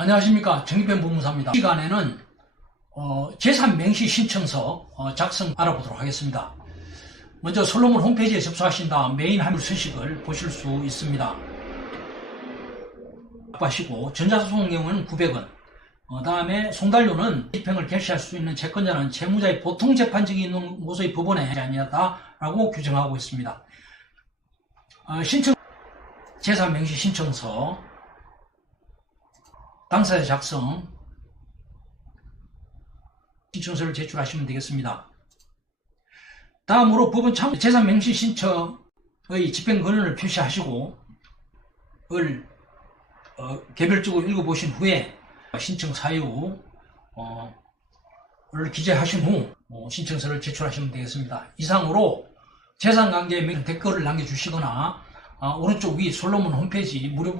안녕하십니까 정의변 법무사입니다. 이 시간에는 어, 재산 명시 신청서 어, 작성 알아보도록 하겠습니다. 먼저 솔로몬 홈페이지에 접수하신다 메인 화물 서식을 보실 수 있습니다. 하시고 전자소송료는 900원 어, 다음에 송달료는 집행을 개시할 수 있는 채권자는 채무자의 보통 재판적인 있는 곳의 법원에 아니하다라고 규정하고 있습니다. 어, 신청 재산 명시 신청서 당사자 작성 신청서를 제출하시면 되겠습니다. 다음으로 법원 참 재산 명시 신청의 집행 권한을 표시하시고 을 어, 개별적으로 읽어보신 후에 신청 사유 어, 를 기재하신 후 어, 신청서를 제출하시면 되겠습니다. 이상으로 재산관계에 댓글을 남겨주시거나 아, 오른쪽 위 솔로몬 홈페이지 무료